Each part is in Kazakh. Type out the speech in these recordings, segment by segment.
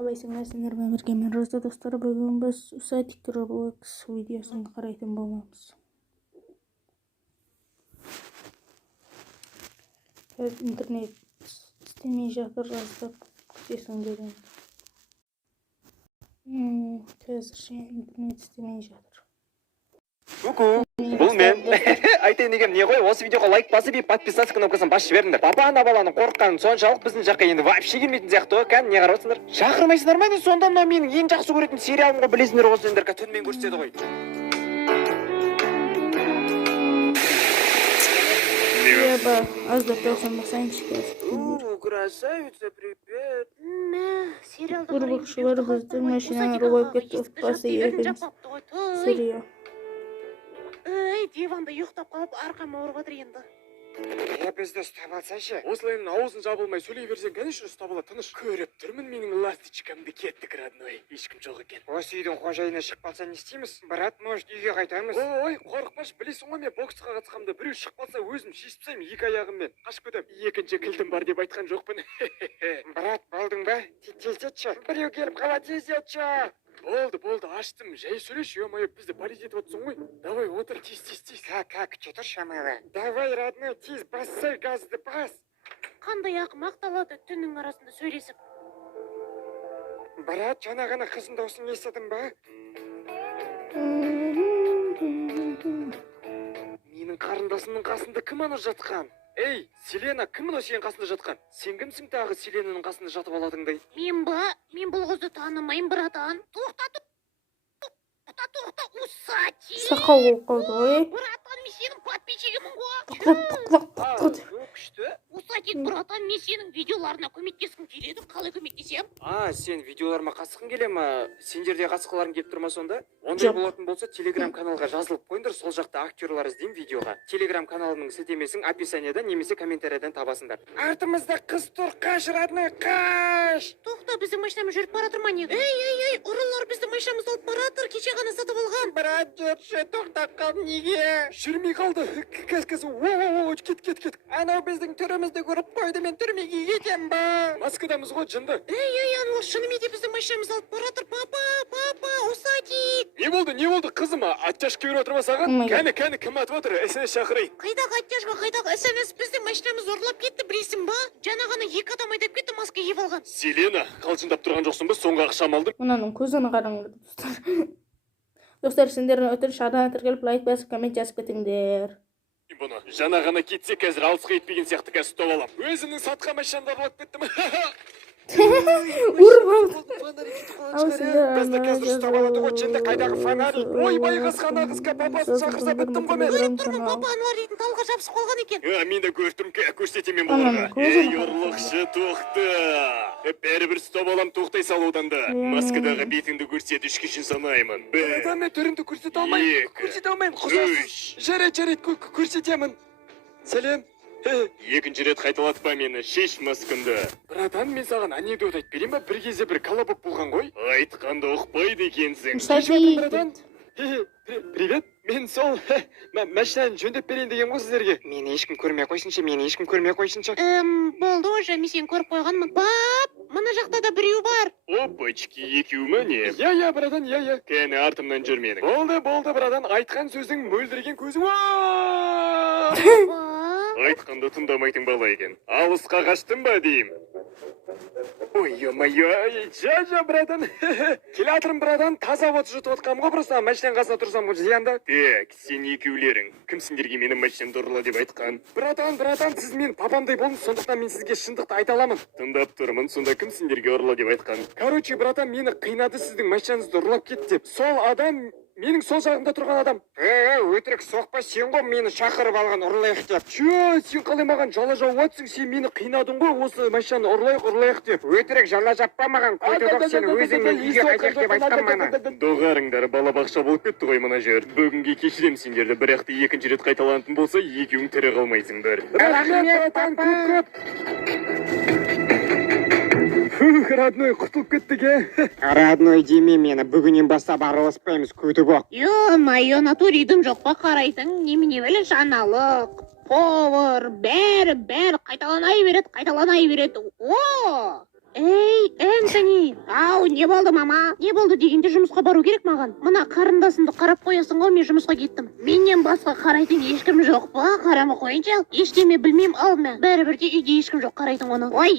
Байқабайсыңдар, сендермен бірге мен Роза достары. Бүгін біз Усатик Roblox видеосын қарайтын боламыз. Интернет істемей жатыр, жаздап күтесің деген. Қазірше интернет істемей жатыр. Ку-ку, бұл мен. Айтайын дегенім не ғой, осы видеоға лайк басып и подписаться кнопкасын басып жіберіңдер. Папа ана баланың қорыққанын соншалық біздің жаққа енді вообще келмейтін сияқты ғой. Кән не қарап отырсыңдар? Шақырмайсыңдар ма? Сонда мына менің ең жақсы көретін сериалым ғой, білесіңдер ғой, сендер түнімен көрсетеді ғой. Треба аздап тоқсан басайыншы. Красавица, привет. Құрбықшылар біздің машинаны ұрып кетті. Отбасы екінші серия. Диванда ұйықтап қалып арқама ұрып отыр енді. Бізді ұстап алсайшы. Осылайын аузын жабылмай сөйлей берсең, конечно ұстап ала тыныш. Көріп тұрмын менің ластичкамды кеттік, родной. Ешкім жоқ екен. Осы үйдің қожайыны шығып қалса не істейміз? Брат, может, үйге қайтамыз? Ой, қорықпаш, білесің ғой, мен боксқа қатысқанымда біреу шығып қалса, өзім шешіп тастаймын екі аяғыммен. Қашып кетем. Екінші кілтім бар деп айтқан жоқпын. Брат, болдың ба? Тездетші. Біреу келіп қала, тездетші. Болды, аштым. Жай сөйлеш, ё-моё, бізді полиция етіп отырсың ғой. Давай, отыр, тез. Как, что-то шамалы. Давай, родной, тез, бассай газды, бас. Қандай ақымақ талады түннің арасында сөйлесіп. Брат, жаңа ғана қызың даусын естідің ба? Менің қарындасымның қасында кім ана жатқан? Ей, Селена, кім ана сенің қасында жатқан? Сен кімсің тағы Селенаның қасында жатып аладыңдай? Мен бұл қызды танымайын, братан. Тоқта, Усатик. Сақал болып қалды ғой. Братан, мен сенің подписчигімін ғой. Күшті. Усатик, братан, мен сенің видеоларына көмектескім келеді. Қалай көмектесем? Сен видеоларыма қатысқың келе ма? Сендерде қатысқыларың келіп тұрма сонда? Ондай болатын болса, Telegram каналға жазылып қойыңдар, сол жақта актерлар іздеймін видеоға. Telegram каналының сілтемесін описанияда немесе комментариядан табасыңдар. Артымызда қыз тұр, қаш, родной, қаш! Тоқта, біздің машинамыз жүріп бара жатыр ма не? Ей, ұрылар біздің машинамызды алып бара жатыр, кеше ғана сатып алған. Брат, жүрші, тоқтап қал, неге? Жүрмей қалды. Кәз, кет. Анау біздің түрімізді көріп қойды, мен түрмеге кетем ба? Маскадамыз ғой, жынды. Ей, анау шынымен де біздің машинамызды алып бара жатыр. Папа, Усатик. Не болды, қызыма? Оттяжка беріп отырма саған? Кәні, кім атып отыр? СНС шақырайын. Қайдағы оттяжка, қайдағы СНС біздің машинамызды ұрлап кетті, білесің ба? Жаңа ғана екі адам айдап кетті, маска киіп алған. Селена, қалжыңдап тұрған жоқсың ба? Соңғы ақшам алдым. Мынаның көзін қараңдар, достар. Достар, сендердің өтініш арнайы тіркеліп лайк басып коммент жазып кетіңдер. Бұны жаңа ғана кетсе, қазір алысқа етпеген сияқты қазір ұстап алам. Өзімнің сатқан машинамды ұрлап кеттім. Бізді қазір ұстап алады ғой, жынды қайдағы фонарий. Ойбай қыз, қана қызға папасын шақырса біттім ғой мен. Көріп тұрмын, папа Ануар дейтін талға жабысып қалған екен. Мен де көріп тұрмын, көрсетемен боларға. Ей, ұрлықшы, тоқта. Бәрібір ұстап алам, тоқтай салудан да. Маскадағы бетіңді көрсет, үш кешін санаймын. Адам мен түрімді көрсет алмаймын, құсасыз. Жарайды, көрсетемін. Сәлем. Екінші рет қайталатпа мені, шеш маскынды. Братан, мен саған анекдот айтып берейін ба? Бір кезде бір колобок болған ғой. Айтқанды ұқпайды екенсің. Привет, мен сол машинаны жөндеп берейін деген ғой сіздерге. Мені ешкім көрмей қойсыншы. Болды уже, мен сені көріп қойғанмын. Пап, мына жақта да біреу бар. Опачки, екеу ма не? Я, братан, я. Кәне артымнан жүр менің. Болды, братан, айтқан сөздің мөлдірген көзің. Айтқанды тыңдамайтын бала екен. Алысқа қаштың ба дейім? Ой, ё-моё, жа, братан. Келатырым, братан, таза от жұтып отқам ғой, просто машинан қасына тұрсам ғой зиянда. Так, сен екеулерің. Кімсіңдерге менің машинамды ұрла деп айтқан? Братан, сіз мен папамдай болыңыз, сондықтан мен сізге шындықты айта аламын. Тыңдап тұрмын, сонда кімсіңдерге ұрла деп айтқан? Короче, братан, мені қинады сіздің машинаңызды ұрлап кетті деп. Сол адам менің сол жағымда тұрған адам. Өтірік соқпа, сен ғой мені шақырып алған ұрлайық деп. Сен қалай маған жала жауып отырсың? Сен мені қинадың ғой осы машинаны ұрлайық деп. Өтірік жала жаппа маған, көтедок сен өзіңмен үйге қайтайық деп айтқан мана. Доғарыңдар, балабақша болып кетті ғой мына жер. Бүгінге кешірем сендерді, бірақ та екінші рет қайталанатын болса, екеуің тірі қалмайсыңдар. Рахмет, родной, құтылып кеттік, Родной деме мені, бүгінен бастап араласпаймыз, көтібок. Ё-моё, натуридың жоқ па қарайтын, немене білі жаңалық, повар, бәрі қайталанай береді. О! Эй, Энтони! Ау, не болды, мама? Не болды дегенде жұмысқа бару керек маған. Мына қарындасымды қарап қоясың ғой, мен жұмысқа кеттім. Менен басқа қарайтын ешкім жоқ па? Қарама қойынша. Ештеме білмеймін, ал мә. Бәрібір де үйде ешкім жоқ қарайтын оны. Ой,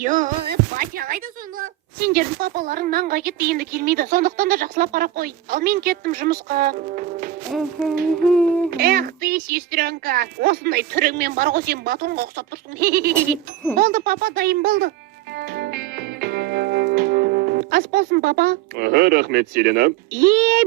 батя қайда сонда? Сендердің папаларың нанға кетті, енді келмейді. Сондықтан да жақсылап қарап қой. Ал мен кеттім жұмысқа. Эх ты, сестренка, осындай түріңмен бар ғой, сен батонға ұқсап тұрсың. Болды, папа, дайын болды. Ас болсын, папа. Аха, рахмет, Селена.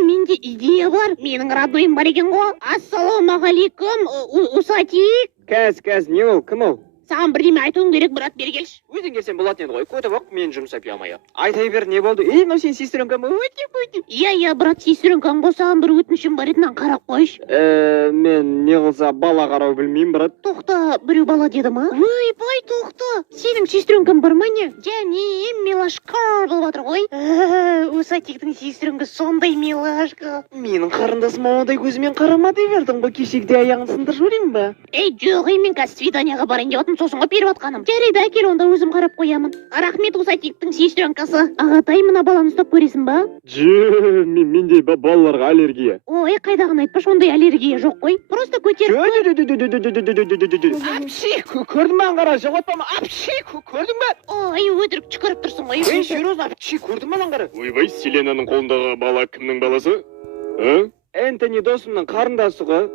Менде идея бар. Менің роднойым бар екен ғой. Ассалаумағалейкум, Усатик. Кәз, не ол, кім ол? Саған бірдеме айтуым керек, брат, бері келші. Өзің келсен болатын еді ғой, көтіп оқ, мен жұмсап ұямай. Айтай бер, не болды? Мынау сен сестренкам ба? Өте. Иә, брат, сестренкаң болса, саған бір өтінішім бар еді, мынаны қарап қойшы. Мен не қылса бала қарау білмеймін, брат. Тоқта, біреу бала деді ма? Ойбай, тоқта. Сенің сестренкаң бар ма не? Және милашка болып жатыр ғой. Усатиктің сестренкі сондай милашка. Менің қарындасым ондай көзімен қарамады бердің ба? Кешегде аяғын сындырып жіберейін ба? Ей, жоқ, мен қазір свиданияға барайын деп отырмын, сосын ғой беріп жатқаным. Жарайды, әкел, онда өзім қарап қоямын. Рахмет, Усатиктің сестренкасы. Ағатай, мына баланы ұстап көресің ба? Менде балаларға аллергия. Ой, қайдағыны айтпашы, ондай аллергия жоқ қой. Просто көтеріп қой. Апши, көрдің бе аңғара, жоғалтпама. Апши, көрдің бе? Ой, өтірік түкіріп тұрсың ғой. Ей, серьезно, апши, көрдің бе аңғара? Ойбай, Селенаның қолындағы бала кімнің баласы? А? Энтони досымның қарындасы ғой.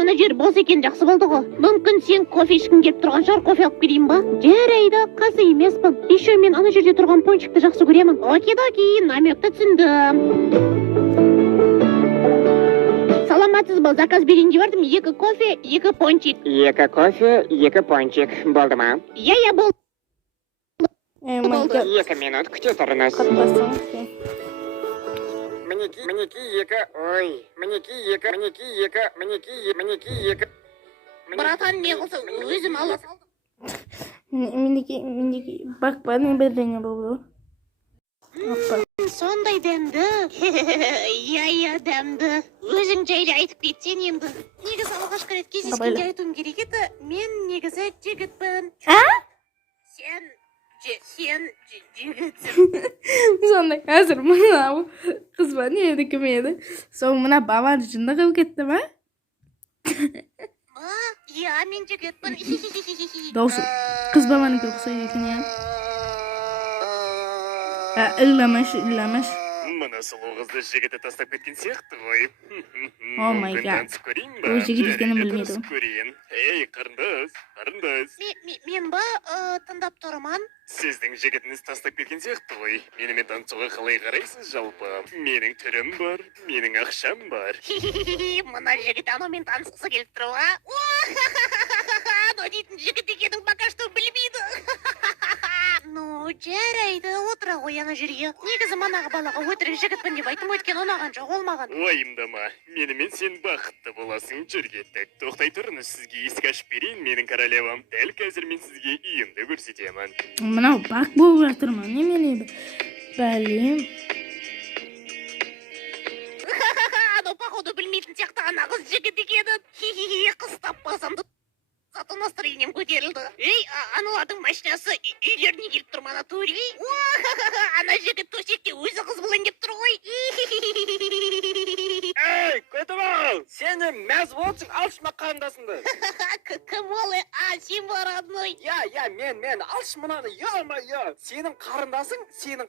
Мына жер бос екен, жақсы болды ғой. Мүмкін сен кофе ішкің келіп тұрған шығар, кофе алып берейін ба? Жарайды, қасы емеспін. Еще мен ана жерде тұрған пончикті жақсы көремін. Окей, намекті түсіндім. Саламатсыз ба, заказ берейін деп бардым. 2 кофе, 2 пончик. 2 кофе, 2 пончик. Болды ма? Иә, болды. 2 минут күте тұрыңыз. Мінеки 2, ой, мінеки 2. Братан, не қылсын, өзім ала салдым. Минеки, бақпа, не бірдеңе болды. Сондай дәмді. Иә, дәмді. Өзің жайлы айтып кетсен енді. Негізі алғашқы рет кездескенде айтуым керек еді, мен негізі жігітпін. Сен жігітсің. Сондай, қазір мына қыз ба, не еді, кім еді? Соң мына бабаны жынды қылып кетті ма? Иә, мен жігітпін. Даусы, қыз бабаны көп ұқсайды екен, иә. Ілламаш. Мына сұлу қызды жігіті тастап кеткен сияқты ғой. О май гад. Ол жігіт екенін білмеді. Ей, қарындас. Мен ба, тыңдап тұрман. Сіздің жігітіңіз тастап кеткен сияқты ғой. Менімен танысуға қалай қарайсыз жалпы? Менің түрім бар, менің ақшам бар. Мына жігіт анаумен танысқысы келіп тұр ға. Анау дейтін жігіт екенін пока что білмейді. Ну, жарайды, отыра ғой ана жерге. Негізі манағы балаға өтірік жігітпін деп айтым, өткен ұнаған жоқ, ол маған. Уайымдама, менімен сен бақытты боласың, жүр кеттік. Тоқтай тұрыңыз, сізге есік ашып берейін, менің королевам. Дәл қазір мен сізге үйімді көрсетемін. Мынау бақ болып жатыр ма? Немене бәлем? Анау походу білмейтін сияқты ана қыз жігіт екенін. Қыз таппасам зато настроением көтерілді. Ей, аналардың машинасы үйлеріне келіп тұр ма, Анатолий? Ана жігіт төсекте өзі қыз болайын деп тұр ғой. Ей, көтіп ал, сені мәз болсың, алшы ма қарындасыңды. Кім ол? Сен бар одной. Я, мен, алшы мұнаны, я. Сенің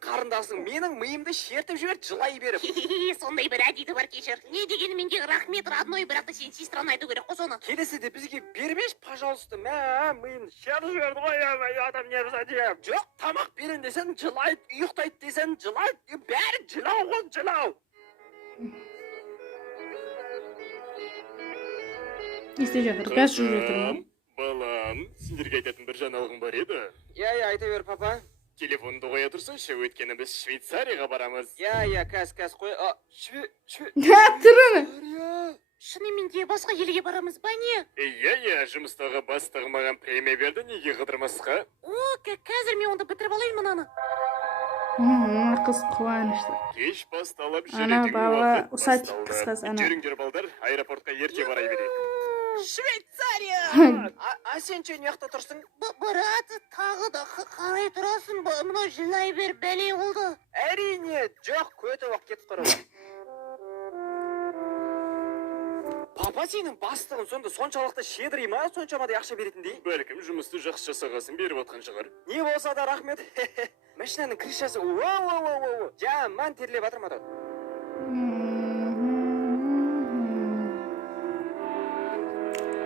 қарындасың, менің миымды шертіп жіберді жылай беріп. Сондай бір әдеті бар, кешір. Не дегені менде рахмет родной, бірақ та сен сестраны айту керек қой соны. Келесіде бізге бермеш, пожалуйста, миын шертіп жіберді ғой, адам не бұза деп. Жоқ, тамақ берін десен жылайды, ұйықтайды десен жылайды, бәрі жылау ғой, жылау. Есте жатыр, газ жүріп жатыр ма? Балам, сендерге айтатын бір жаңалығым бар еді. Я, айта бер, папа. Телефонды қоя тұрсайшы, өйткені біз Швейцарияға барамыз. Я, кәс қой. Тұрыны! Шынымен де басқа елге барамыз ба не? Иә, жұмыстағы бастығы маған премия берді, неге қыдырмасқа? Қазір мен онда бітіріп алайын мұнаны. Қыз қуанышты. Кеш басталып Ана жүретін бала уақыт Усатик басталды. қысқасы, ана. Жүріңдер балдар, аэропортқа ерте барай берейік. Швейцария! Сен че не жақта тұрсың? Брат, тағы да қарай тұрасың ба? Мынау жылай бер бәле болды. Әрине, жоқ, көте уақыт кетіп тұрады. Папа сенің бастығың сонда соншалықты щедрый ма, соншамадай ақша беретіндей? Бәлкім жұмысты жақсы жасағасын беріп отқан шығар. Не болса да рахмет. Машинаның крышасы жаман терлеп жатыр ма?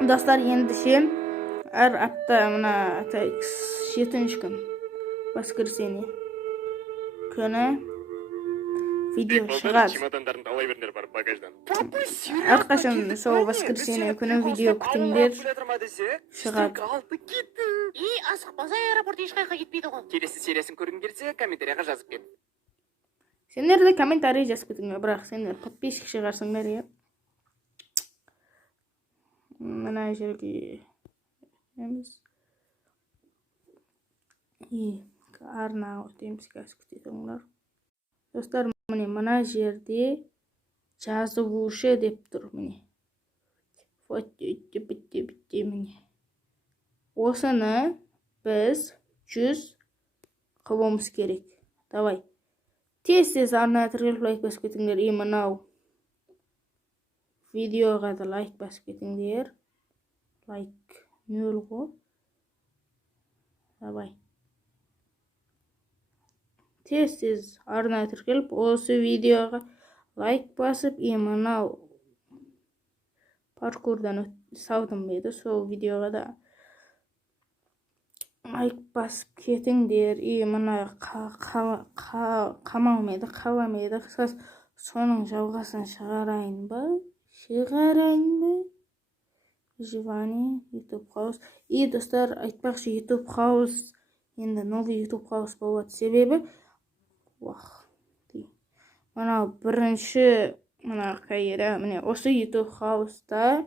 Достар, ендеше әр апта мына 7-ші күн воскресенье күні видео шығады. Чемодандарын алай беріңдер бар багаждан. Әрқашан сол воскресенье күні видео күтіңдер шығады. Асықпаса аэропорт ешқайқа кетпейді ғой. Келесі сериясын көргің келсе, комментарияға жазып кет. Сендер де комментарий жазып кетіңдер, бірақ сендер подписчик шығарсыңдар, е. Мына жерге емес. Арна өтеміз қазір күтетіңдер. Достар, мына жерде жазушы деп тұр, міне. Міне. Осыны біз 100 қылуымыз керек. Давай. Тез арнайы тіркеліп лайк басып кетіңдер. Мынау видеоға да лайк басып кетіңдер. Лайк 0 ғой. Давай. Тез арнайы тіркеліп, осы видеоға лайк басып, мынау паркурдан саудым беді, сол видеоға да лайк басып кетіңдер. Мына қамалмайды, қысқасы соның жалғасын шығарайын ба? Живани, YouTube House. Достар, айтпақшы, YouTube House енді новый YouTube House болады. Себебі мына бірінші қайыра, міне осы YouTube House'да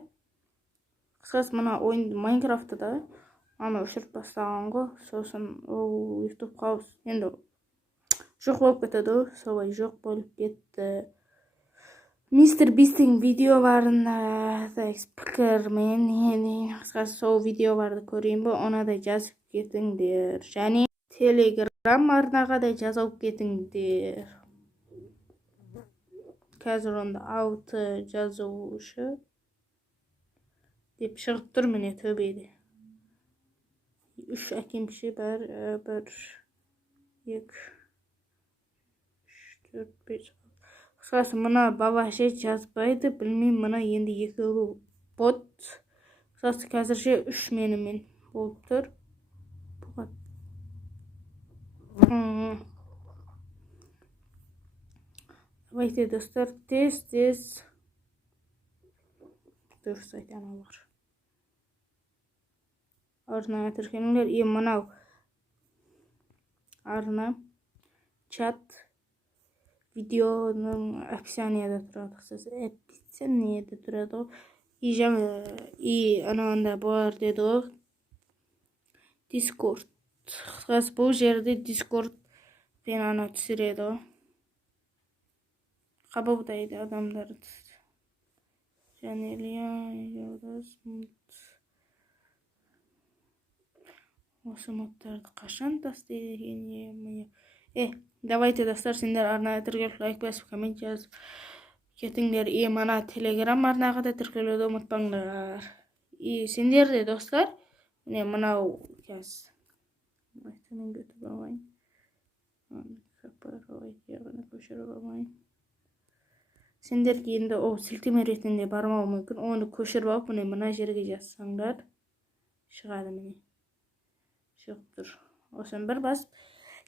қысқасы мына ойынды Майнкрафт'та да ана өшіріп бастаған ғой. Сосын YouTube House енді жоқ болып кетеді, солай жоқ болып кетті. Мистер Бистің видеоларына пікірмен қысқасы сол видеоларды көрейін бе, оны да жазып кетіңдер. Және Telegram арнаға да жазып кетіңдер. Қазір онда 6 жазушы деп шығып тұр, міне төбеде. 3 әкемші бар, 1, 2, 3, 4, 5. Қысқасы мына балаша жазбайды, білмейм, мына енді екеуі бот. Қысқасы қазірше 3 менімен болып тұр. Давайте, достар, тез дұрыс айтан алар. Арнайы тіркеліңдер. Мынау арна чат видеоның описанияда тұрады. Описанияда тұрады. Анағында бар деді ғой. Discord. Қысқасы бұл жерде Discord пен ана түсіреді ғой. Қабылдайды адамдарды. Және осы модтарды қашан тастайды екен? Давайте, достар, сендер арнайы тіркеліп лайк басып коммент жазып кетіңдер. Мына Telegram арнаға да тіркелуді ұмытпаңдар. Сендер де, достар, мынау кәз сендерге енді сілтеме ретінде бармау мүмкін. Оны көшіріп алып, мына жерге жазсаңдар шығады, міне. Шығып тұр. Осын бір басып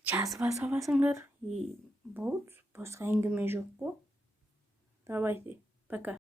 жазып аласыңдар. Болды, босқа әңгіме жоқ қой. Давайте, пока.